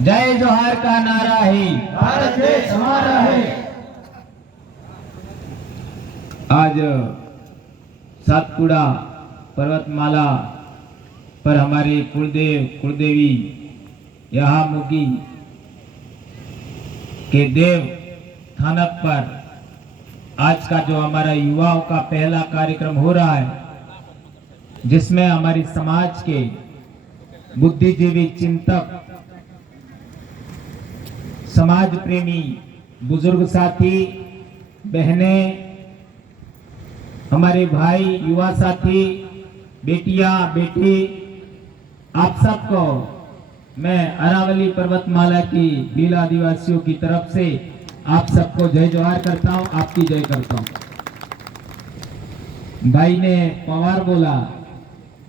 जय जोहार का नारा है, भारत देश हमारा है। आज सातपुड़ा पर्वतमाला पर हमारे कुलदेव कुलदेवी यहाँ मुगी के देव स्थानक पर आज का जो हमारा युवाओं का पहला कार्यक्रम हो रहा है, जिसमें हमारी समाज के बुद्धिजीवी चिंतक, समाज प्रेमी, बुजुर्ग साथी, बहनें, हमारे भाई, युवा साथी, बेटियां, बेटी, आप सबको मैं अरावली पर्वतमाला की भील आदिवासियों की तरफ से आप सबको जय जोहार करता हूं, आपकी जय करता हूं। भाई ने पवार बोला,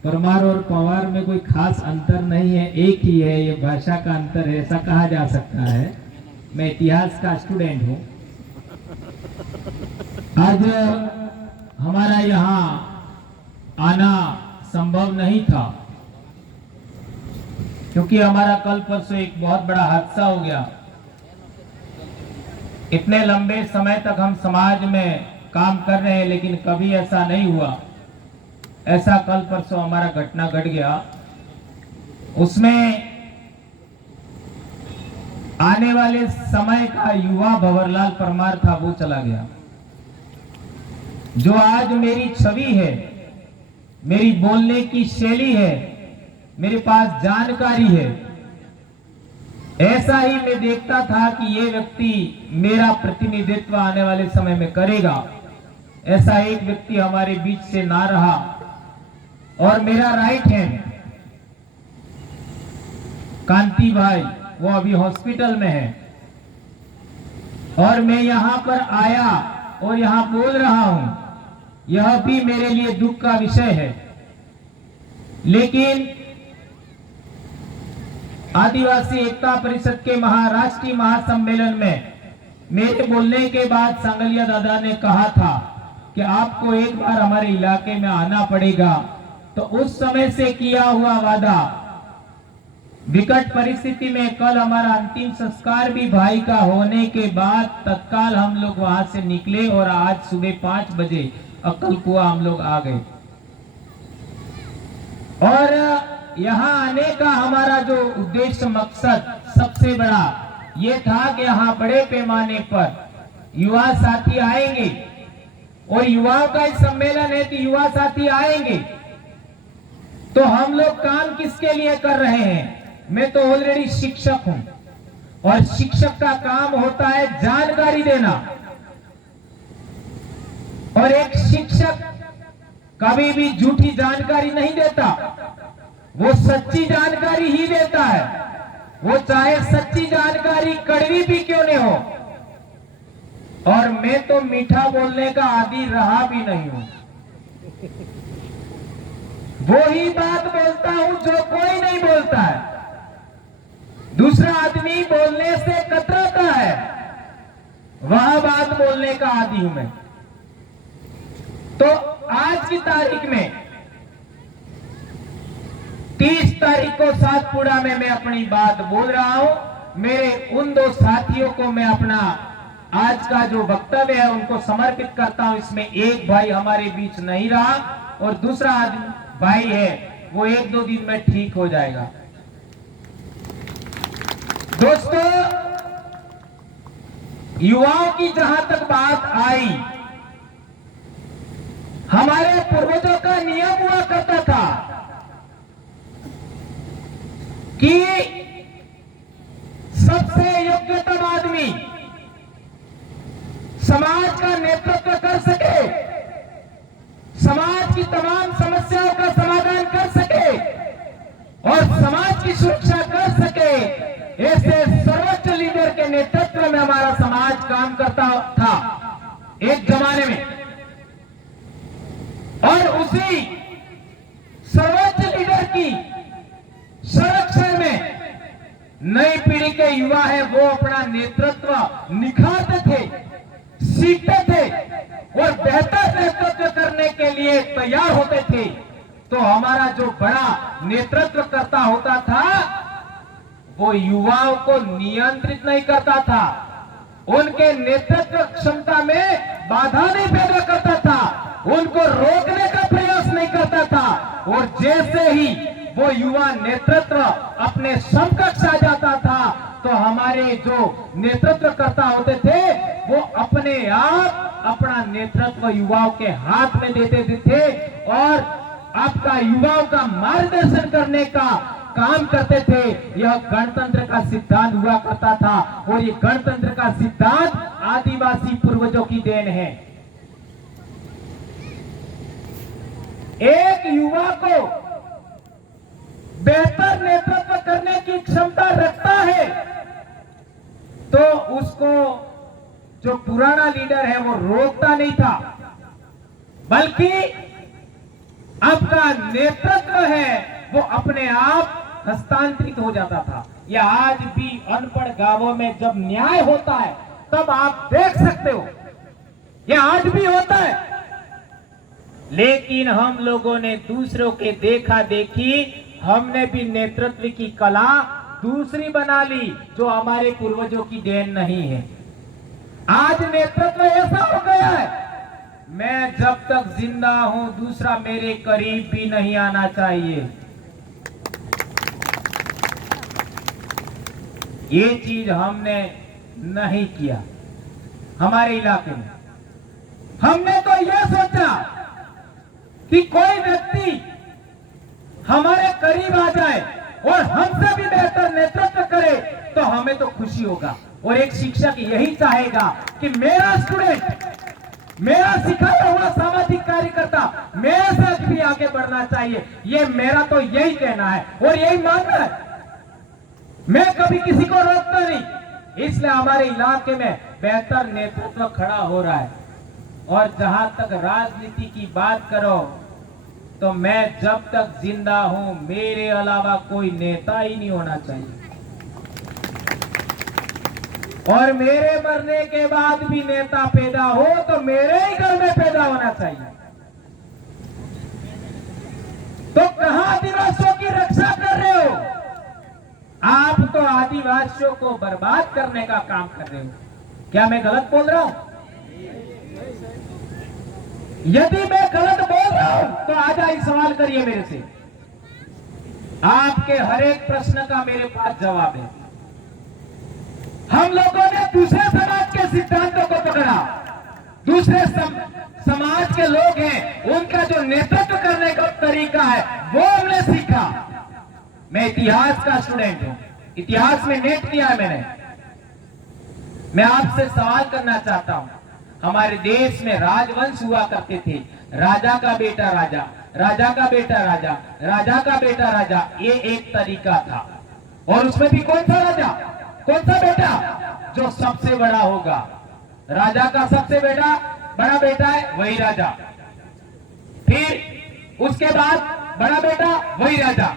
परमार और पवार में कोई खास अंतर नहीं है, एक ही है, ये भाषा का अंतर है, ऐसा कहा जा सकता है। मैं इतिहास का स्टूडेंट हूं। आज हमारा यहाँ आना संभव नहीं था, क्योंकि हमारा कल परसों एक बहुत बड़ा हादसा हो गया। इतने लंबे समय तक हम समाज में काम कर रहे हैं, लेकिन कभी ऐसा नहीं हुआ। ऐसा कल परसों हमारा घटना घट गया। उसमें आने वाले समय का युवा भंवरलाल परमार था, वो चला गया। जो आज मेरी छवि है, मेरी बोलने की शैली है, मेरे पास जानकारी है, ऐसा ही मैं देखता था कि ये व्यक्ति मेरा प्रतिनिधित्व आने वाले समय में करेगा। ऐसा एक व्यक्ति हमारे बीच से ना रहा, और मेरा राइट हैंड कांति भाई, वो अभी हॉस्पिटल में है, और मैं यहां पर आया और यहां बोल रहा हूं, यह भी मेरे लिए दुख का विषय है। लेकिन आदिवासी एकता परिषद के महाराष्ट्रीय महासम्मेलन में मेरे बोलने के बाद सांगलिया दादा ने कहा था कि आपको एक बार हमारे इलाके में आना पड़ेगा। तो उस समय से किया हुआ वादा विकट परिस्थिति में कल हमारा अंतिम संस्कार भी भाई का होने के बाद तत्काल हम लोग वहां से निकले, और आज सुबह 5 बजे अक्कलकुआ हम लोग आ गए। और यहाँ आने का हमारा जो उद्देश्य, मकसद सबसे बड़ा ये था कि यहाँ बड़े पैमाने पर युवा साथी आएंगे, और युवाओं का इस सम्मेलन है कि युवा साथी आएंगे। तो हम लोग काम किसके लिए कर रहे हैं? मैं तो ऑलरेडी शिक्षक हूं, और शिक्षक का काम होता है जानकारी देना। और एक शिक्षक कभी भी झूठी जानकारी नहीं देता, वो सच्ची जानकारी ही देता है। वो चाहे सच्ची जानकारी कड़वी भी क्यों नहीं हो। और मैं तो मीठा बोलने का आदी रहा भी नहीं हूं। वो ही बात बोलता हूं जो कोई नहीं बोलता है। दूसरा आदमी बोलने से कतराता है, वह बात बोलने का आदी हूं मैं। तो आज की तारीख में 30 तारीख को सातपुड़ा में मैं अपनी बात बोल रहा हूं। मेरे उन 2 साथियों को मैं अपना आज का जो वक्तव्य है उनको समर्पित करता हूं। इसमें एक भाई हमारे बीच नहीं रहा, और दूसरा भाई है वो 1-2 दिन में ठीक हो जाएगा। दोस्तों, युवाओं की जहां तक बात आई, हमारे पूर्वजों का नियम हुआ करता था कि सबसे योग्यतम आदमी समाज का नेतृत्व कर सके, समाज की तमाम समस्याओं का समाधान कर सके, और समाज की सुरक्षा कर सके, ऐसे सर्वोच्च लीडर के नेतृत्व में हमारा समाज काम करता था एक जमाने में। और उसी सर्वोच्च लीडर की संरक्षण में नई पीढ़ी के युवा है वो अपना नेतृत्व निखारते थे, सीखते थे, और बेहतर नेतृत्व करने के लिए तैयार होते थे। तो हमारा जो बड़ा नेतृत्व करता होता था वो युवाओं को नियंत्रित नहीं करता था, उनके नेतृत्व क्षमता में बाधा नहीं पैदा करता था, उनको रोकने का प्रयास नहीं करता था। और जैसे ही वो युवा नेतृत्व अपने समकक्ष आ जाता था तो हमारे जो नेतृत्वकर्ता होते थे वो अपने आप अपना नेतृत्व युवाओं के हाथ में दे देते थे और आपका युवाओं का मार्गदर्शन करने का काम करते थे। यह गणतंत्र का सिद्धांत हुआ करता था और ये गणतंत्र का सिद्धांत आदिवासी पूर्वजों की देन है। एक युवा को बेहतर नेतृत्व करने की क्षमता रखता है तो उसको जो पुराना लीडर है वो रोकता नहीं था, बल्कि आपका नेतृत्व है वो अपने आप हस्तांतरित हो जाता था। यह आज भी अनपढ़ गांवों में जब न्याय होता है तब आप देख सकते हो, यह आज भी होता है। लेकिन हम लोगों ने दूसरों के देखा देखी हमने भी नेतृत्व की कला दूसरी बना ली जो हमारे पूर्वजों की देन नहीं है। आज नेतृत्व ऐसा हो गया है, मैं जब तक जिंदा हूं दूसरा मेरे करीब भी नहीं आना चाहिए। ये चीज हमने नहीं किया हमारे इलाके में। हमने तो यह सोचा कि कोई व्यक्ति हमारे करीब आ जाए और हमसे भी बेहतर नेतृत्व करे तो हमें तो खुशी होगा। और एक शिक्षक यही चाहेगा कि मेरा स्टूडेंट, मेरा सिखाया हुआ सामाजिक कार्यकर्ता मेरे से भी आगे बढ़ना चाहिए। ये मेरा तो यही कहना है और यही मानना है। मैं कभी किसी को रोकता नहीं, इसलिए हमारे इलाके में बेहतर नेतृत्व खड़ा हो रहा है। और जहां तक राजनीति की बात करो तो मैं जब तक जिंदा हूं मेरे अलावा कोई नेता ही नहीं होना चाहिए और मेरे मरने के बाद भी नेता पैदा हो तो मेरे ही घर में पैदा होना चाहिए। तो कहां आदिवासियों की रक्षा कर रहे हो? आप तो आदिवासियों को बर्बाद करने का काम कर रहे हो। क्या मैं गलत बोल रहा हूं? यदि मैं गलत बोल रहा हूं तो आज ही सवाल करिए मेरे से। आपके हर एक प्रश्न का मेरे पास जवाब है। हम लोगों ने दूसरे समाज के सिद्धांतों को पकड़ा, दूसरे समाज के लोग हैं उनका जो नेतृत्व करने का तरीका है वो हमने सीखा। मैं इतिहास का स्टूडेंट हूं, इतिहास में नेट किया है मैंने। मैं आपसे सवाल करना चाहता हूं, हमारे देश में राजवंश हुआ करते थे, राजा का बेटा राजा, राजा का बेटा राजा, राजा का बेटा राजा, ये एक तरीका था। और उसमें भी कौन सा राजा, कौन सा बेटा? जो सबसे बड़ा होगा। राजा का सबसे बड़ा बेटा है वही राजा, फिर उसके बाद बड़ा बेटा वही राजा।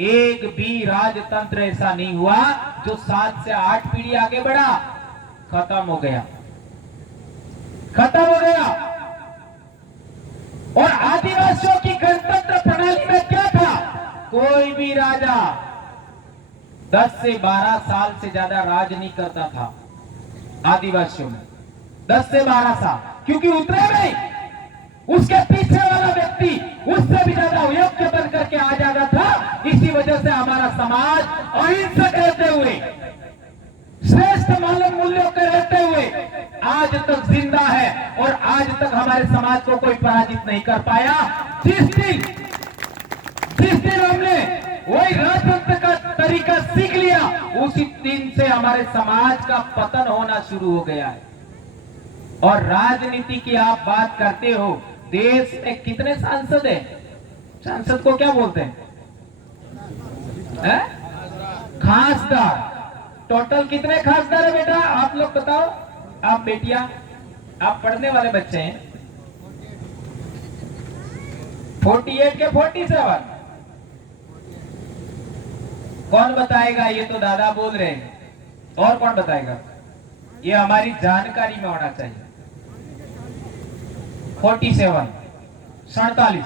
एक भी राजतंत्र ऐसा नहीं हुआ जो 7 से 8 पीढ़ी आगे बढ़ा, खत्म हो गया, खत्म हो गया। और आदिवासियों की गणतंत्र प्रणाली में क्या था? कोई भी राजा 10 से 12 साल से ज्यादा राज नहीं करता था आदिवासियों में, 10 से 12 साल, क्योंकि उतरे नहीं, उसके पीछे वाला व्यक्ति उससे भी ज्यादा योग्य बन करके आ जाता था। इसी वजह से हमारा समाज अहिंसक रहते हुए, श्रेष्ठ मानव मूल्यों के रहते हुए आज तक जिंदा है और आज तक हमारे समाज को कोई पराजित नहीं कर पाया। जिस दिन हमने वही राजतंत्र का तरीका सीख लिया उसी दिन से हमारे समाज का पतन होना शुरू हो गया है। और राजनीति की आप बात करते हो, देश में कितने सांसद हैं? सांसद को क्या बोलते हैं? खासदार। टोटल कितने खासदार है बेटा? आप लोग बताओ, आप बेटियां, आप पढ़ने वाले बच्चे हैं। 48 के 47? कौन बताएगा? ये तो दादा बोल रहे हैं, और कौन बताएगा? ये हमारी जानकारी में होना चाहिए। 47, 47,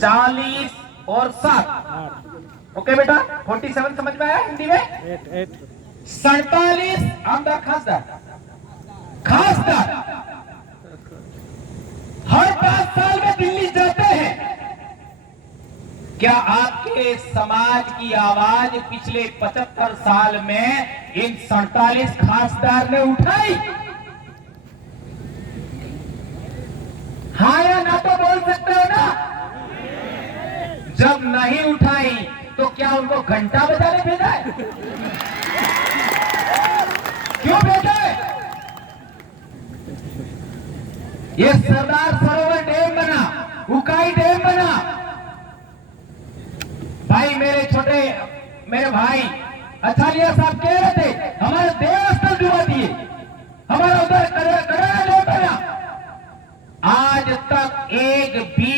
40 और 7। ओके बेटा, 47 समझ में आया हिंदी में? 47 आमदार खासदार हर 5 साल में दिल्ली जाते हैं। क्या आपके समाज की आवाज पिछले 75 साल में इन 47 खासदार ने उठाई? हाँ या ना तो बोल सकते हो ना? जब नहीं उठाई तो क्या उनको घंटा बजाने भेजा है? क्यों भेजा है? ये सरदार सरोवर डैम बना, उकाई डैम बना। भाई मेरे भाई अछालिया साहब कह रहे थे हमारे देवस्थल डुबा दिए, हमारा उधर कड़ा डैम बना। आज तक एक भी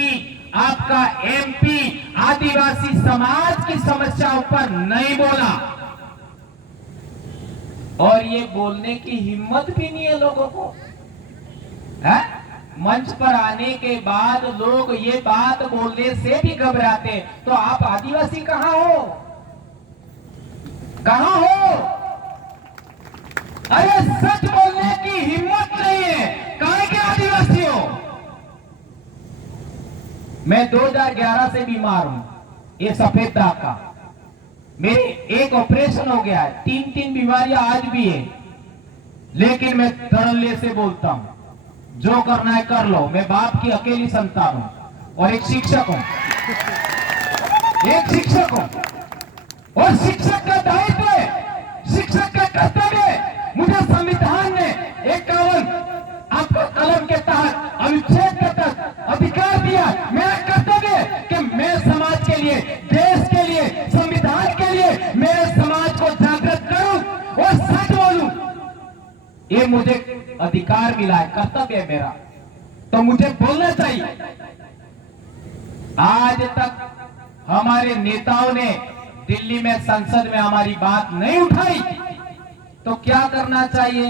आपका एमपी आदिवासी समाज की समस्याओं पर नहीं बोला, और ये बोलने की हिम्मत भी नहीं है लोगों को। है? मंच पर आने के बाद लोग ये बात बोलने से भी घबराते। तो आप आदिवासी कहां हो? कहां हो? अरे सच बोलने की हिम्मत नहीं है, काहे के आदिवासी हो? मैं 2011 से बीमार हूं, ये सफेद दाग का। मेरे एक ऑपरेशन हो गया है, 3 बीमारियां आज भी है, लेकिन मैं धड़ल्ले से बोलता हूं, जो करना है कर लो। मैं बाप की अकेली संतान हूं और एक शिक्षक हूं, और शिक्षक का दायित्व है, शिक्षक का कर्तव्य है। मुझे संविधान ने 51 आपको कलम के तहत अनुच्छेद के तहत अधिकार दिया। मेरा कर्तव्य है कि मैं समाज के लिए, देश के लिए, संविधान के लिए मेरे समाज को जागृत करूं और सच बोलूं। ये मुझे अधिकार मिला है, कर्तव्य है मेरा, तो मुझे बोलना चाहिए। आज तक हमारे नेताओं ने दिल्ली में संसद में हमारी बात नहीं उठाई, तो क्या करना चाहिए?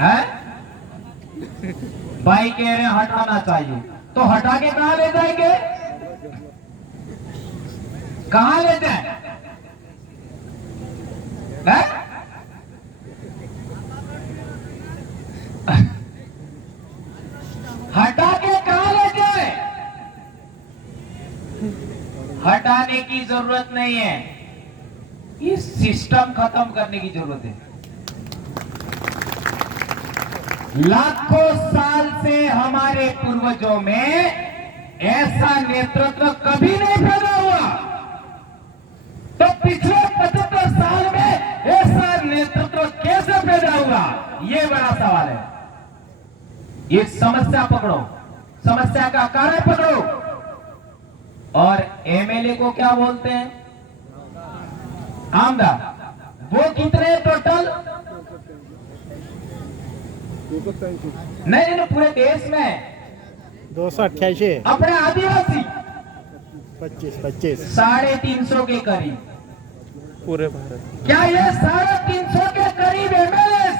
है? भाई कह रहे हैं हटाना चाहिए, तो हटा के कहां ले जाएंगे? कहां ले जाए? हटा के कहां ले जाए? हटाने की जरूरत नहीं है, इस सिस्टम खत्म करने की जरूरत है। लाखों साल से हमारे पूर्वजों में ऐसा नेतृत्व कभी नहीं पैदा हुआ, तो पिछले 75 साल में ऐसा नेतृत्व कैसे पैदा हुआ? ये बड़ा सवाल है। ये समस्या पकड़ो, समस्या का कारण पकड़ो। और एमएलए को क्या बोलते हैं? आमदार। वो कितने टोटल? नहीं, पूरे देश में 288 अपने आदिवासी 25 350 के करीब। पूरे भारत। क्या ये 350 के करीब एमएलए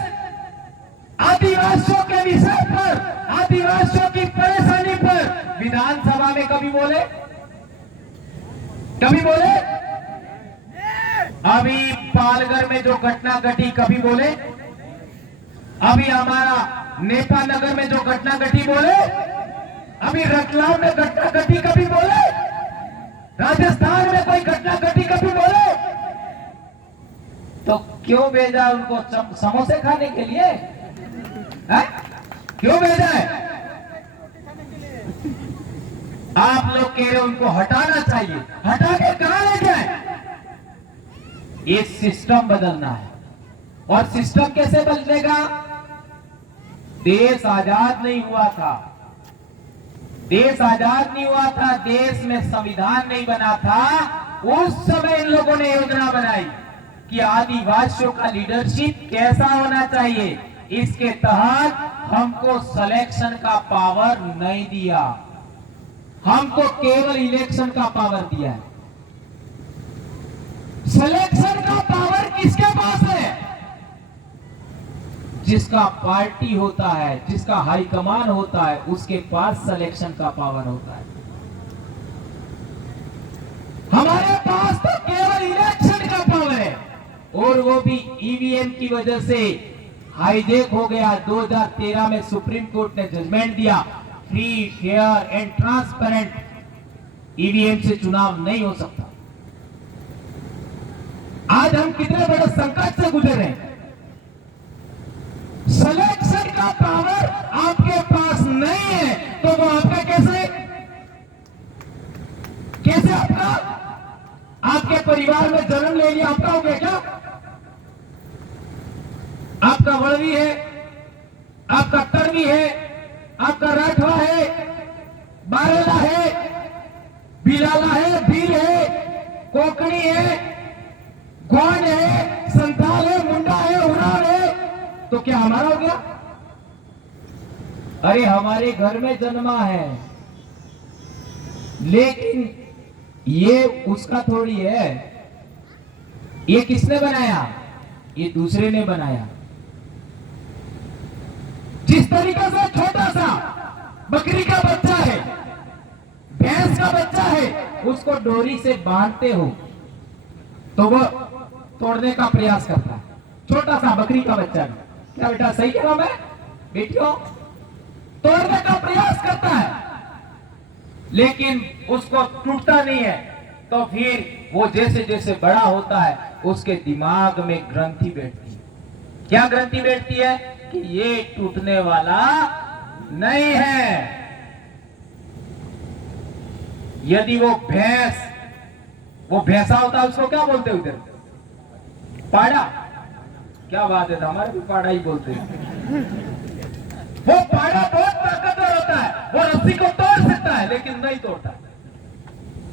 आदिवासियों के विषय पर, आदिवासियों की परेशानी पर विधानसभा में कभी बोले? कभी बोले? अभी पालघर में जो घटना घटी कभी बोले? अभी हमारा नेपाल नगर में जो घटना घटी बोले? अभी रतलाम में घटना घटी कभी बोले? राजस्थान में कोई घटना घटी कभी बोले? तो क्यों भेजा उनको समोसे खाने के लिए? है? क्यों भेजा है? आप लोग कह रहे उनको हटाना चाहिए, हटा के कहां ले जाए? ये सिस्टम बदलना है। और सिस्टम कैसे बदलेगा? देश आजाद नहीं हुआ था, देश आजाद नहीं हुआ था, देश में संविधान नहीं बना था। उस समय इन लोगों ने योजना बनाई कि आदिवासियों का लीडरशिप कैसा होना चाहिए। इसके तहत हमको सिलेक्शन का पावर नहीं दिया, हमको केवल इलेक्शन का पावर दिया है। सिलेक्शन का पावर किसके पास है? जिसका पार्टी होता है, जिसका हाईकमान होता है, उसके पास सिलेक्शन का पावर होता है। हमारे पास तो केवल इलेक्शन का पावर है, और वो भी ईवीएम की वजह से हाईजेक हो गया। 2013 में सुप्रीम कोर्ट ने जजमेंट दिया, free fair and transparent EVM से चुनाव नहीं हो सकता। आज हम कितने बड़े संकट से गुजर रहे हैं। सिलेक्शन का पावर आपके पास नहीं है तो वो आपका कैसे आपका, आपके परिवार में जन्म ले लिया आपका हो गया क्या? आपका वड़वी है, आपका तड़वी है, आपका राठवा है, बारेला है, बिलाला है, भील है, कोकणी है, ग्वान है, संताल है, मुंडा है, उराव है, तो क्या हमारा हो गया? अरे हमारे घर में जन्मा है, लेकिन ये उसका थोड़ी है। ये किसने बनाया? ये दूसरे ने बनाया। जिस तरीके से छोटा सा बकरी का बच्चा है, भैंस का बच्चा है, उसको डोरी से बांधते हो तो वह तोड़ने का प्रयास करता है। छोटा सा बकरी का बच्चा, क्या बेटा सही कह रहा हूं मैं? बेटियों, तोड़ने का प्रयास करता है, लेकिन उसको टूटता नहीं है। तो फिर वो जैसे जैसे बड़ा होता है, उसके दिमाग में ग्रंथि बैठती है। क्या ग्रंथि बैठती है? कि ये टूटने वाला नहीं है। यदि वो भैंसा होता है, उसको क्या बोलते उधर? पाड़ा। क्या बात है, हमारे भी पाड़ा ही बोलते हैं। वो पाड़ा बहुत ताकतवर होता है, वो रस्सी को तोड़ सकता है, लेकिन नहीं तोड़ता।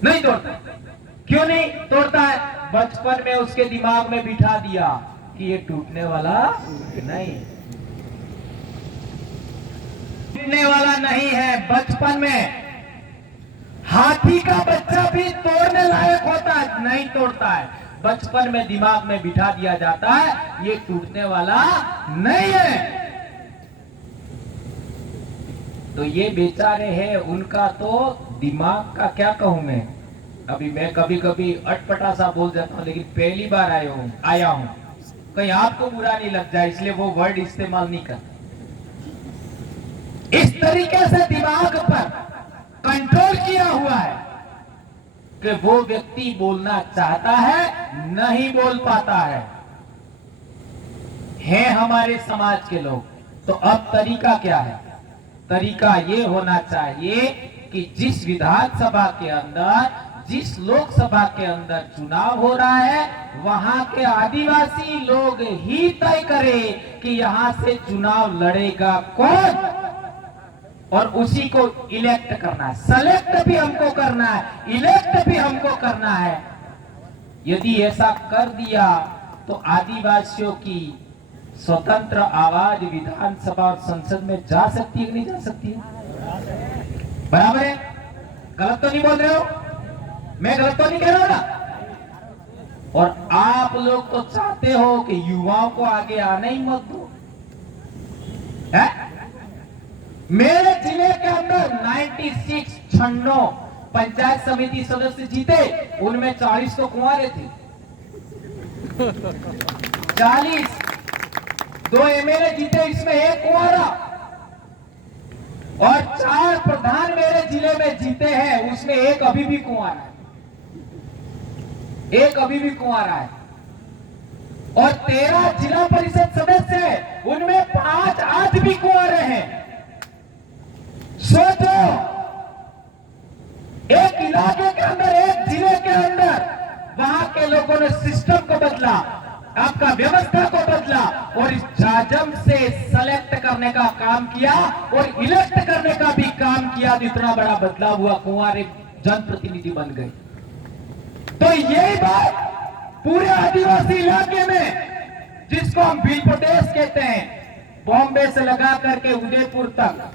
नहीं तोड़ता। क्यों नहीं तोड़ता है? बचपन में उसके दिमाग में बिठा दिया कि ये टूटने वाला नहीं, टूटने वाला नहीं है। बचपन में हाथी का बच्चा भी तोड़ने लायक होता है, नहीं तोड़ता है। बचपन में दिमाग में बिठा दिया जाता है ये टूटने वाला नहीं है। तो ये बेचारे हैं, उनका तो दिमाग का क्या कहूं मैं। अभी मैं कभी कभी अटपटा सा बोल जाता हूं, लेकिन पहली बार आया हूं, कहीं आपको बुरा नहीं लग जाए, इसलिए वो वर्ड इस्तेमाल नहीं करता। इस तरीके से दिमाग पर कंट्रोल किया हुआ है कि वो व्यक्ति बोलना चाहता है, नहीं बोल पाता है हमारे समाज के लोग। तो अब तरीका क्या है? तरीका ये होना चाहिए कि जिस विधानसभा के अंदर, जिस लोकसभा के अंदर चुनाव हो रहा है, वहां के आदिवासी लोग ही तय करें कि यहां से चुनाव लड़ेगा कौन, और उसी को इलेक्ट करना है। सेलेक्ट भी हमको करना है, इलेक्ट भी हमको करना है। यदि ऐसा कर दिया तो आदिवासियों की स्वतंत्र आवाज विधानसभा और संसद में जा सकती है कि नहीं जा सकती है? बराबर है? गलत तो नहीं बोल रहे हो? मैं गलत तो नहीं कह रहा हूं ना? और आप लोग तो चाहते हो कि युवाओं को आगे आने ही मत दो, है? मेरे जिले के अंदर 96 पंचायत समिति सदस्य जीते, उनमें 40 तो कुंवारे थे। 40, 2 एमएलए जीते, इसमें 1 कुंवारा, और 4 प्रधान मेरे जिले में जीते हैं, उसमें 1 अभी भी कुंवारा है। 1 अभी भी कुंवारा है। और 13 जिला परिषद सदस्य है, उनमें 5 आज भी कुंवारे हैं। सोचो, एक इलाके के अंदर, एक जिले के अंदर, वहां के लोगों ने सिस्टम को बदला, आपका व्यवस्था को बदला, और इस जाजम से सेलेक्ट करने का काम किया और इलेक्ट करने का भी काम किया। तो इतना बड़ा बदलाव हुआ, कुंवारे जनप्रतिनिधि बन गए। तो यही बात पूरे आदिवासी इलाके में, जिसको हम भील प्रदेश कहते हैं, बॉम्बे से लगा करके उदयपुर तक,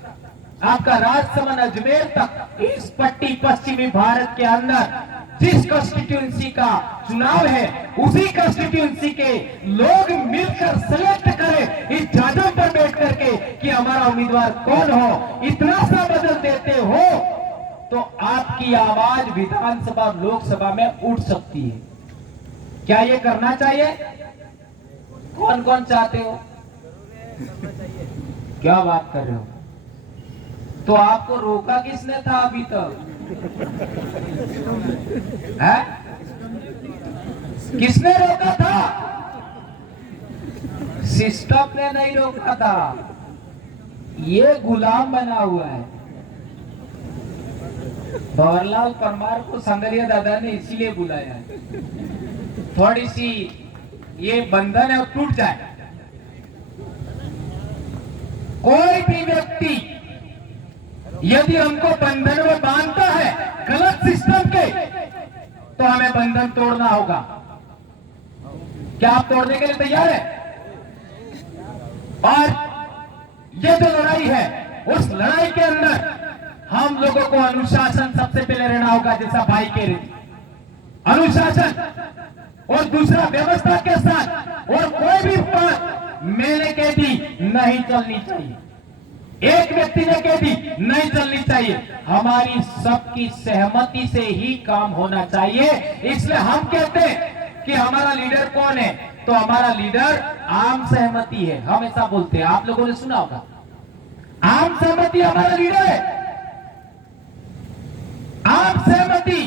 आपका राजसमंद अजमेर तक, इस पट्टी पश्चिमी भारत के अंदर जिस कॉन्स्टिट्यूंसी का चुनाव है उसी कॉन्स्टिट्यूंसी के लोग मिलकर सेलेक्ट करें इस जाजम पर बैठ करके कि हमारा उम्मीदवार कौन हो, इतना सा बदल देते हो तो आपकी आवाज विधानसभा लोकसभा में उठ सकती है। क्या ये करना चाहिए? कौन कौन चाहते हो? क्या बात कर रहे हो? तो आपको रोका किसने था अभी तक? है? किसने रोका था? सिस्टम ने नहीं रोका था, ये गुलाम बना हुआ है। भंवरलाल परमार को सांगरिया दादा ने इसीलिए बुलाया है, थोड़ी सी ये बंधन है और टूट जाए। कोई भी व्यक्ति यदि हमको बंधन में बांधता है गलत सिस्टम के, तो हमें बंधन तोड़ना होगा। क्या आप तोड़ने के लिए तैयार है? और ये जो लड़ाई है, उस लड़ाई के अंदर हम लोगों को अनुशासन सबसे पहले रहना होगा, जैसा भाई कह रही थी, अनुशासन। और दूसरा व्यवस्था के साथ, और कोई भी बात मैंने कह दी नहीं चलनी चाहिए, एक व्यक्ति ने कह दी नहीं चलनी चाहिए, हमारी सबकी सहमति से ही काम होना चाहिए। इसलिए हम कहते हैं कि हमारा लीडर कौन है, तो हमारा लीडर आम सहमति है। हम ऐसा बोलते हैं, आप लोगों ने सुना होगा, आम सहमति हमारा लीडर है। आम सहमति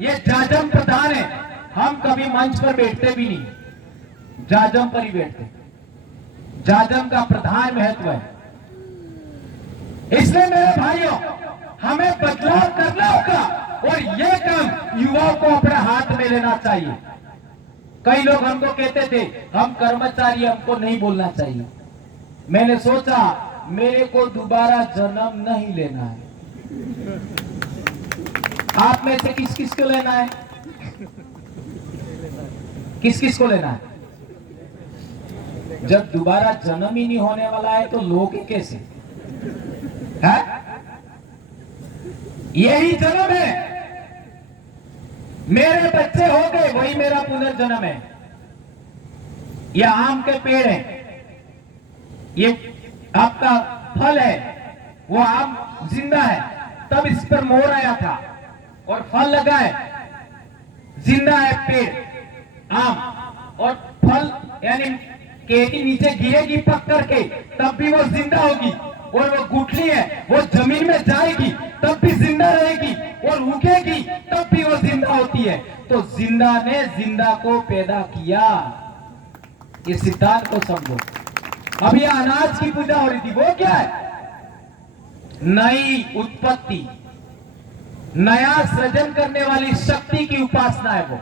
ये जाजम प्रधान है। हम कभी मंच पर बैठते भी नहीं, जाजम पर ही बैठते। जाजम का प्रधान महत्व है। इसलिए मेरे भाइयों, हमें बदलाव करना होगा और यह काम युवाओं को अपने हाथ में लेना चाहिए। कई लोग हमको कहते थे हम कर्मचारी, हमको नहीं बोलना चाहिए। मैंने सोचा मेरे को दोबारा जन्म नहीं लेना है। आप में से किस किस को लेना है? किस किस को लेना है? जब दोबारा जन्म ही नहीं होने वाला है तो लोग कैसे है? यही जन्म है। मेरे बच्चे हो गए, वही मेरा पुनर्जन्म है। यह आम के पेड़ है, ये आपका फल है, वो आम जिंदा है, तब इस पर मोर आया था और फल लगा है, जिंदा है पेड़ आम, और फल यानी केटी नीचे गिरेगी पक करके तब भी वो जिंदा होगी, और वो गुठली है वो जमीन में जाएगी तब भी जिंदा रहेगी, और उगेगी तब भी वो जिंदा होती है। तो जिंदा ने जिंदा को पैदा किया, ये सिद्धांत को समझो। अब ये अनाज की पूजा हो रही थी, वो क्या है? नई उत्पत्ति, नया सृजन करने वाली शक्ति की उपासना है वो।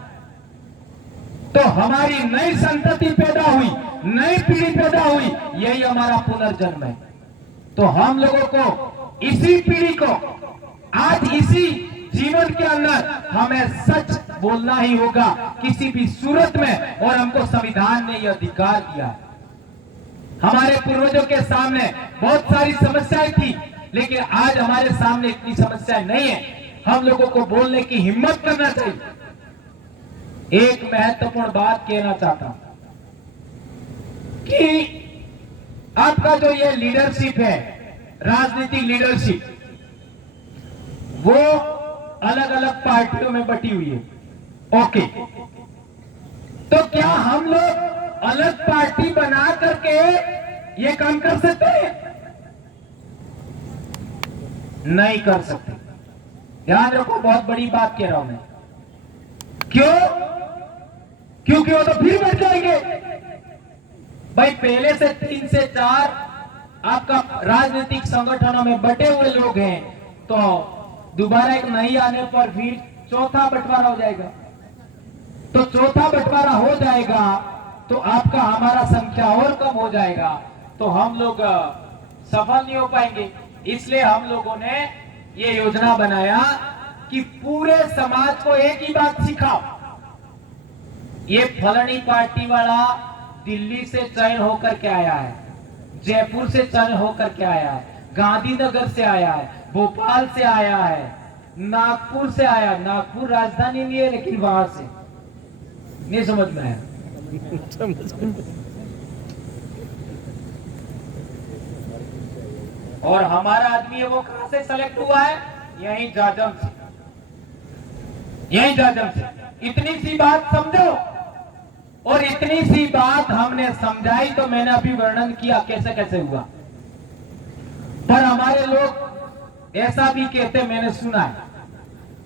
तो हमारी नई संतति पैदा हुई, नई पीढ़ी पैदा हुई, यही हमारा पुनर्जन्म है। तो हम लोगों को इसी पीढ़ी को आज इसी जीवन के अंदर हमें सच बोलना ही होगा किसी भी सूरत में, और हमको संविधान ने यह अधिकार दिया है। हमारे पूर्वजों के सामने बहुत सारी समस्याएं थी, लेकिन आज हमारे सामने इतनी समस्याएं नहीं है। हम लोगों को बोलने की हिम्मत करना चाहिए। एक महत्वपूर्ण बात कहना चाहता हूं कि आपका जो ये लीडरशिप है, राजनीतिक लीडरशिप, वो अलग अलग पार्टियों में बटी हुई है। ओके, तो क्या हम लोग अलग पार्टी बना करके ये काम कर सकते हैं? नहीं कर सकते। ध्यान रखो, बहुत बड़ी बात कह रहा हूं मैं। क्यों? क्योंकि वो तो फिर बढ़ जाएंगे। भाई पहले से 3 से 4 आपका राजनीतिक संगठनों में बटे हुए लोग हैं, तो दोबारा एक नई आने पर फिर चौथा बंटवारा हो जाएगा। तो चौथा बंटवारा हो जाएगा तो आपका हमारा संख्या और कम हो जाएगा, तो हम लोग सफल नहीं हो पाएंगे। इसलिए हम लोगों ने ये योजना बनाया कि पूरे समाज को एक ही बात सिखाओ। ये फलानी पार्टी वाला दिल्ली से चयन होकर के आया है, जयपुर से चयन होकर के आया है, गांधीनगर से आया है, भोपाल से आया है, नागपुर से आया, नागपुर राजधानी नहीं है लेकिन वहां से नहीं समझ में आया। और हमारा आदमी है वो कहां से सेलेक्ट हुआ है? यहीं जाजम से, यहीं जाजम से। इतनी सी बात समझो, और इतनी सी बात हमने समझाई तो मैंने अभी वर्णन किया कैसे कैसे हुआ। पर हमारे लोग ऐसा भी कहते, मैंने सुना है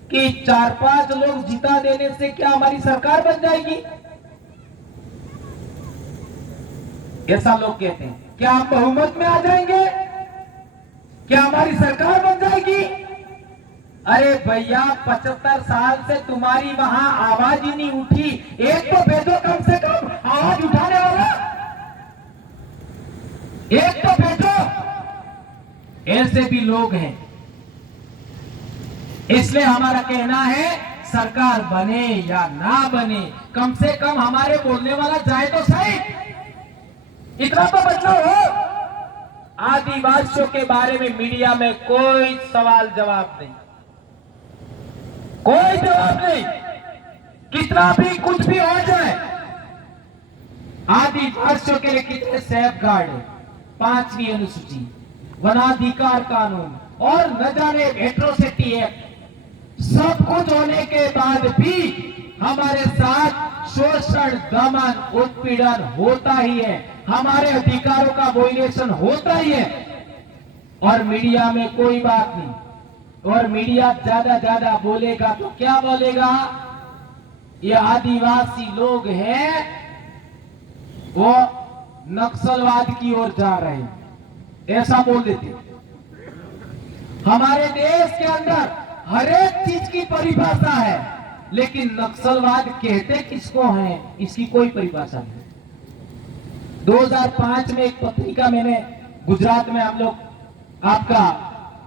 कि 4-5 लोग जिता देने से क्या हमारी सरकार बन जाएगी? ऐसा लोग कहते हैं। क्या हम बहुमत में आ जाएंगे? क्या हमारी सरकार बन जाएगी? अरे भैया 75 साल से तुम्हारी वहां आवाज ही नहीं उठी। एक तो भेजो कम से कम आवाज उठाने वाला, एक तो भेजो। ऐसे भी लोग हैं। इसलिए हमारा कहना है सरकार बने या ना बने, कम से कम हमारे बोलने वाला जाए तो सही। इतना तो बदलाव हो। आदिवासियों के बारे में मीडिया में कोई सवाल जवाब नहीं, कोई जवाब नहीं। कितना भी कुछ भी हो जाए, आदिवासियों के लिए कितने सेफ गार्ड है। 5वीं अनुसूची, वनाधिकार कानून और न जाने एट्रोसिटी एक्ट, सब कुछ होने के बाद भी हमारे साथ शोषण, दमन, उत्पीड़न होता ही है। हमारे अधिकारों का वोलेशन होता ही है। और मीडिया में कोई बात नहीं। और मीडिया ज्यादा बोलेगा तो क्या बोलेगा? ये आदिवासी लोग हैं वो नक्सलवाद की ओर जा रहे हैं, ऐसा बोल देते। हमारे देश के अंदर हर एक चीज की परिभाषा है, लेकिन नक्सलवाद कहते किसको है इसकी कोई परिभाषा नहीं। 2005 में एक पत्रिका, मैंने गुजरात में हम लोग आपका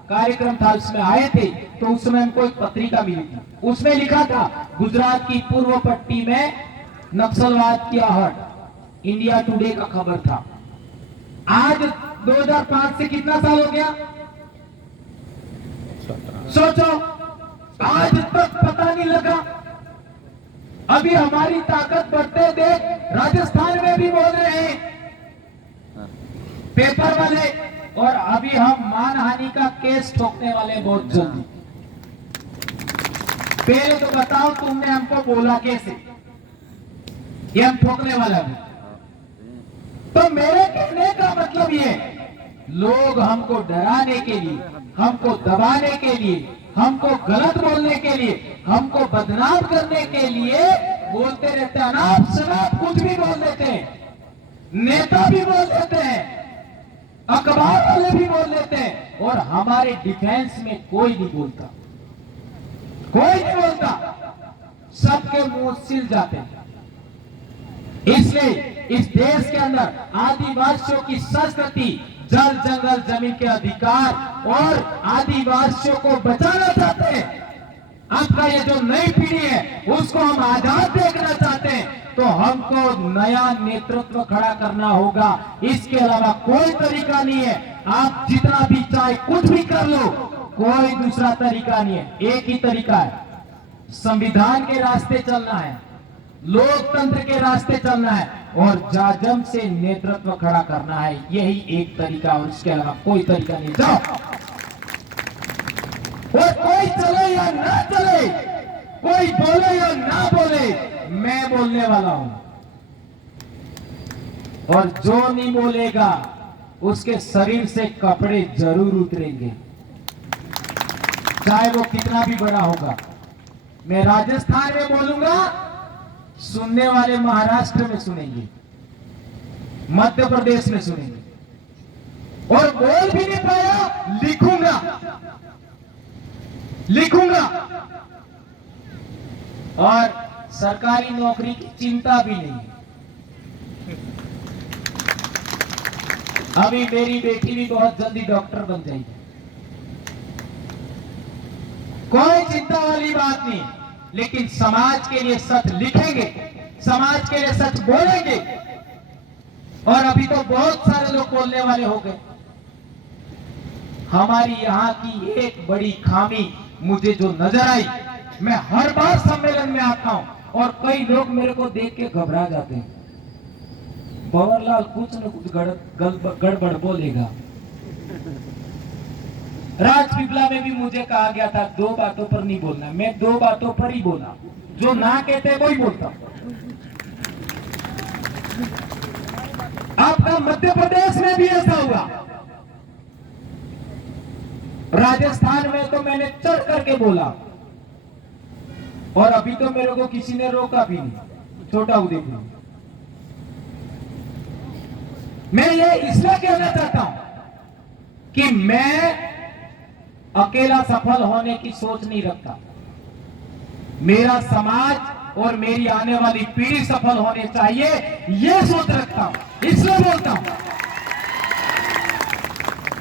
कार्यक्रम था उसमें आए थे, तो उस समय हमको एक पत्रिका मिली थी। उसमें लिखा था गुजरात की पूर्व पट्टी में नक्सलवाद की आहट। इंडिया टुडे का खबर था। आज 2005 से कितना साल हो गया सोचो, आज तक पता नहीं लगा। अभी हमारी ताकत बढ़ते देख राजस्थान में भी बोल रहे हैं पेपर वाले, और अभी हम मानहानि का केस ठोकने वाले बहुत जल्दी। पहले तो बताओ तुमने हमको बोला कैसे? ये हम ठोकने वाला भी। तो मेरे कहने का मतलब ये, लोग हमको डराने के लिए, हमको दबाने के लिए, हमको गलत बोलने के लिए, हमको बदनाम करने के लिए बोलते रहते हैं। अनाप शनाप कुछ भी बोल देते हैं, नेता भी बोल देते हैं, अखबार वाले भी बोल देते हैं, और हमारे डिफेंस में कोई नहीं बोलता, कोई नहीं बोलता। सबके मुंह सिल जाते हैं। इसलिए इस देश के अंदर आदिवासियों की संस्कृति, जल जंगल जमीन के अधिकार और आदिवासियों को बचाना चाहते हैं। आपका ये जो नई पीढ़ी है उसको हम आजाद देखना चाहते हैं, तो हमको नया नेतृत्व खड़ा करना होगा। इसके अलावा कोई तरीका नहीं है। आप जितना भी चाहे कुछ भी कर लो, कोई दूसरा तरीका नहीं है। एक ही तरीका है, संविधान के रास्ते चलना है, लोकतंत्र के रास्ते चलना है, और जाजम से नेतृत्व खड़ा करना है। यही एक तरीका, और इसके अलावा कोई तरीका नहीं। जाओ, और कोई चले या ना चले, कोई बोले या ना बोले, मैं बोलने वाला हूं। और जो नहीं बोलेगा उसके शरीर से कपड़े जरूर उतरेंगे, चाहे वो कितना भी बड़ा होगा। मैं राजस्थान में बोलूंगा, सुनने वाले महाराष्ट्र में सुनेंगे, मध्य प्रदेश में सुनेंगे, और बोल भी नहीं पाया लिखूंगा, लिखूंगा। और सरकारी नौकरी की चिंता भी नहीं। अभी मेरी बेटी भी बहुत जल्दी डॉक्टर बन जाएगी, कोई चिंता वाली बात नहीं। लेकिन समाज के लिए सच लिखेंगे, समाज के लिए सच बोलेंगे। और अभी तो बहुत सारे लोग बोलने वाले हो गए। हमारी यहां की एक बड़ी खामी मुझे जो नजर आई, मैं हर बार सम्मेलन में आता हूं और कई लोग मेरे को देख के घबरा जाते हैं, भंवरलाल कुछ न कुछ गड़बड़ बोलेगा। राजपीपला में भी मुझे कहा गया था 2 बातों पर नहीं बोलना, मैं 2 बातों पर ही बोला, जो ना कहते वही बोलता। आपका मध्य प्रदेश में भी ऐसा हुआ, राजस्थान में तो मैंने चढ़ करके बोला और अभी तो मेरे को किसी ने रोका भी नहीं, छोटा उदेपुर। मैं ये इसलिए कहना चाहता हूं कि मैं अकेला सफल होने की सोच नहीं रखता, मेरा समाज और मेरी आने वाली पीढ़ी सफल होने चाहिए, यह सोच रखता हूं, इसलिए बोलता हूं।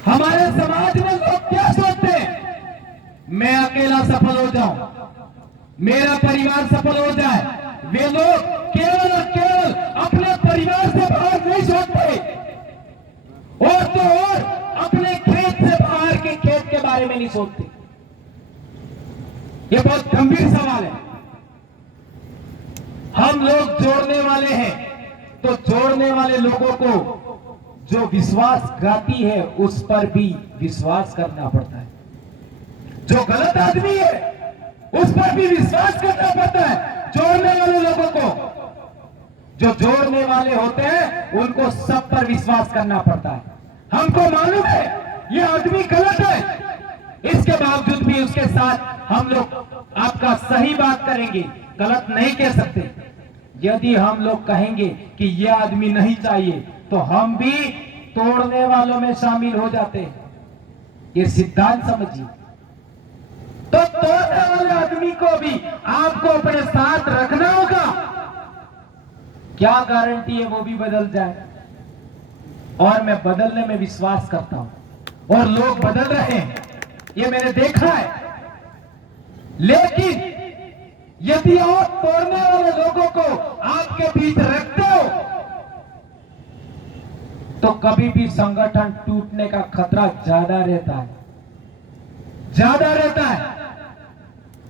हमारे समाज में लोग क्या सोचते हैं, मैं अकेला सफल हो जाऊं, मेरा परिवार सफल हो जाए। वे लोग केवल और केवल अपने परिवार से बाहर नहीं सोचते, और तो और अपने खेत से बाहर के खेत के बारे में नहीं सोचते। ये बहुत गंभीर सवाल है। हम लोग जोड़ने वाले हैं, तो जोड़ने वाले लोगों को जो विश्वासघाती है उस पर भी विश्वास करना पड़ता है, जो गलत आदमी है उस पर भी विश्वास करना पड़ता है। जोड़ने वाले लोगों को, जो जोड़ने वाले होते हैं उनको सब पर विश्वास करना पड़ता है। हमको मालूम है ये आदमी गलत है, इसके बावजूद भी उसके साथ हम लोग आपका सही बात करेंगे, गलत नहीं कह सकते। यदि हम लोग कहेंगे कि यह आदमी नहीं चाहिए तो हम भी तोड़ने वालों में शामिल हो जाते हैं। ये सिद्धांत समझिए। तो तोड़ने वाले आदमी को भी आपको अपने साथ रखना होगा। क्या गारंटी है वो भी बदल जाए? और मैं बदलने में विश्वास करता हूं और लोग बदल रहे हैं, ये मैंने देखा है। लेकिन यदि आप तोड़ने वाले लोगों को आपके बीच रखते हो तो कभी भी संगठन टूटने का खतरा ज्यादा रहता है, ज्यादा रहता है।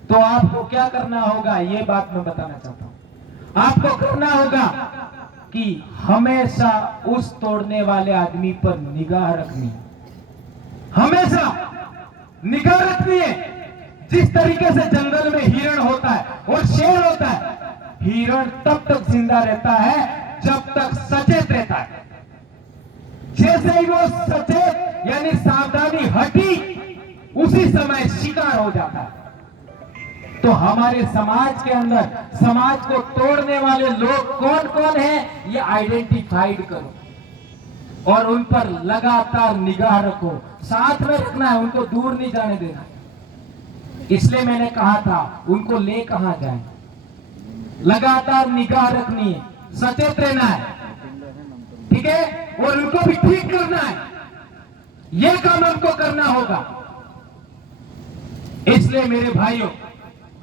तो आपको क्या करना होगा, ये बात मैं बताना चाहता हूं। आपको करना होगा कि हमेशा उस तोड़ने वाले आदमी पर निगाह रखनी, हमेशा निगाह रखनी है। जिस तरीके से जंगल में हिरण होता है और शेर होता है, हिरण तब तक जिंदा रहता है जब तक सचेत रहता है। जैसे ही वो सचेत यानी सावधानी हटी, उसी समय शिकार हो जाता है। तो हमारे समाज के अंदर समाज को तोड़ने वाले लोग कौन कौन हैं, ये आइडेंटिफाइड करो और उन पर लगातार निगाह रखो। साथ में रखना है, उनको दूर नहीं जाने देना। इसलिए मैंने कहा था उनको ले कहां जाए, लगातार निगाह रखनी है, सचेत रहना है, ठीक है, और उनको भी ठीक करना है। यह काम हमको करना होगा। इसलिए मेरे भाइयों,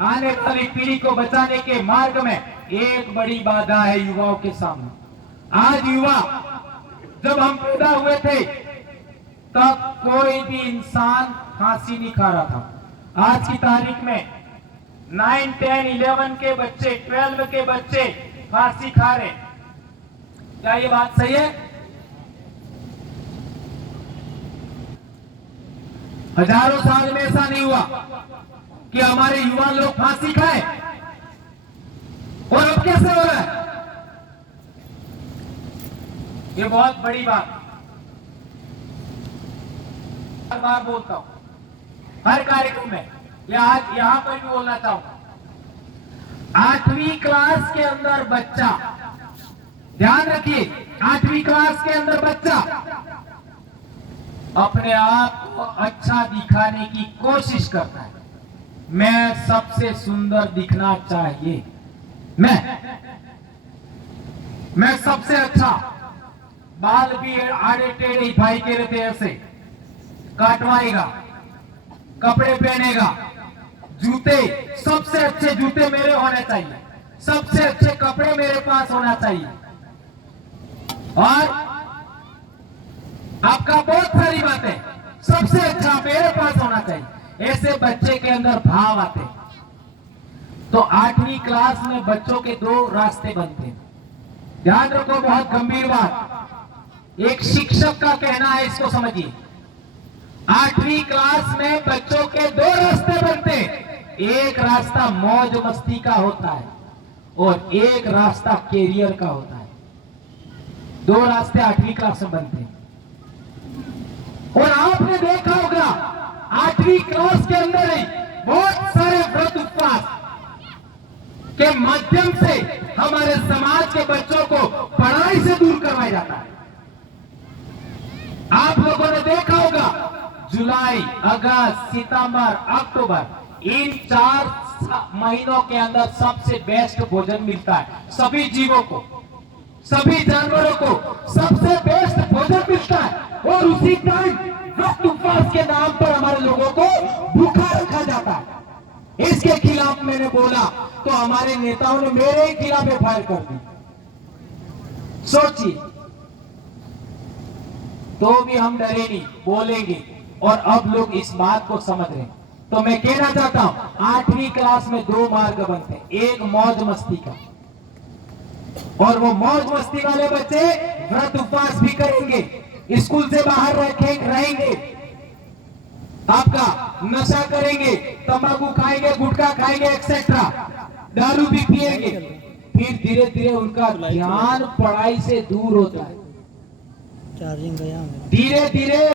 आने वाली पीढ़ी को बचाने के मार्ग में एक बड़ी बाधा है युवाओं के सामने। आज युवा, जब हम पैदा हुए थे तब कोई भी इंसान फांसी नहीं खा रहा था। आज की तारीख में 9, 10, 11 के बच्चे, 12 के बच्चे फांसी खा रहे। क्या ये बात सही है? हजारों साल में ऐसा नहीं हुआ कि हमारे युवा लोग फांसी खाए, और अब कैसे हो रहा है? ये बहुत बड़ी बात, हर बार बोलता हूं, हर कार्यक्रम में, या आज यहां पर भी बोलना चाहूंगा। 8वीं क्लास के अंदर बच्चा, ध्यान रखिए, 8वीं क्लास के अंदर बच्चा अपने आप को अच्छा दिखाने की कोशिश करता है। मैं सबसे सुंदर दिखना चाहिए, मैं सबसे अच्छा, बाल भी आड़े टेढ़े भाई के रहते ऐसे काटवाएगा, कपड़े पहनेगा, जूते, सबसे अच्छे जूते मेरे होने चाहिए, सबसे अच्छे कपड़े मेरे पास होना चाहिए, और आपका बहुत सारी बातें सबसे अच्छा मेरे पास होना चाहिए। ऐसे बच्चे के अंदर भाव आते हैं। तो 8वीं क्लास में बच्चों के 2 रास्ते बनते हैं। ध्यान रखो, बहुत गंभीर बात, एक शिक्षक का कहना है, इसको समझिए। 8वीं क्लास में बच्चों के 2 रास्ते बनते हैं। एक रास्ता मौज मस्ती का होता है और एक रास्ता कैरियर का होता है। 2 रास्ते 8वीं क्लास में बनते हैं। और आपने देखा होगा 8वीं क्लास के अंदर ही बहुत सारे व्रत उपवास के माध्यम से हमारे समाज के बच्चों को पढ़ाई से दूर करवाया जाता है। आप लोगों ने देखा होगा जुलाई, अगस्त, सितंबर, अक्टूबर, इन 4 महीनों के अंदर सबसे बेस्ट भोजन मिलता है। सभी जीवों को, सभी जानवरों को सबसे बेस्ट भोजन मिलता है। और उसी टाइम व्रत उपवास के नाम पर हमारे लोगों को भूखा रखा जाता है। इसके खिलाफ मैंने बोला तो हमारे नेताओं ने मेरे खिलाफ एफआईआर कर दी। सोचिए, तो भी हम डरे नहीं, बोलेंगे। और अब लोग इस बात को समझ रहे हैं। तो मैं कहना चाहता हूं 8वीं क्लास में 2 मार्ग बनते हैं, एक मौज मस्ती का, और वो मौज मस्ती वाले बच्चे व्रत उपवास भी करेंगे, स्कूल से बाहर रहेंगे, आपका नशा करेंगे, तंबाकू खाएंगे, गुटखा खाएंगे, एक्सेट्रा, दारू भी पिएंगे। फिर धीरे धीरे उनका ध्यान पढ़ाई से दूर होता है। चार्जिंग गया धीरे धीरे